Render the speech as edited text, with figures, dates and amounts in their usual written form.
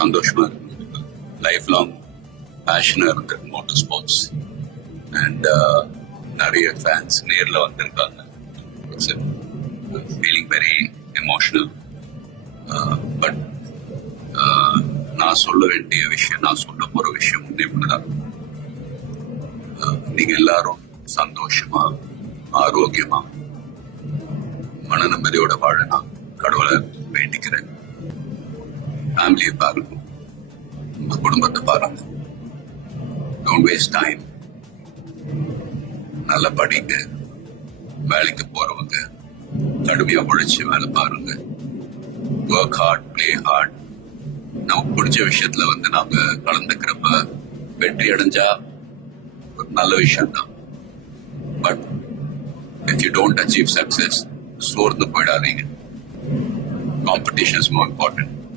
சந்தோஷமா இருக்கு. Life long பேஷனா இருக்கு மோட்டார் ஸ்போர்ட்ஸ். அண்ட் நிறைய ஃபேன்ஸ் நேர்ல வந்திருக்காங்க. It's feeling very emotional. But நான் சொல்ல வேண்டிய விஷயம், நான் சொல்ல போற விஷயம் ஒண்ணே ஒண்ணுதான். நீங்க எல்லாரும் சந்தோஷமா, ஆரோக்கியமா, மன நிம்மதியோட வாழ நான் கடவுளை வேண்டிக்கிறேன். ஃபேமிலியை பாருங்க, உங்க குடும்பத்தை பாருங்க. Don't waste time. நல்லா படிங்க. வேலைக்கு போறவங்க கடுமையா உழைச்சு வேலை பாருங்க. Work hard, play hard. நமக்கு பிடிச்ச விஷயத்துல நாம கலந்துக்கிறப்ப வெற்றி அடைஞ்சா ஒரு நல்ல விஷயம் தான். But if you don't achieve success, சோர்ந்து போயிடாதீங்க. Competition is more important.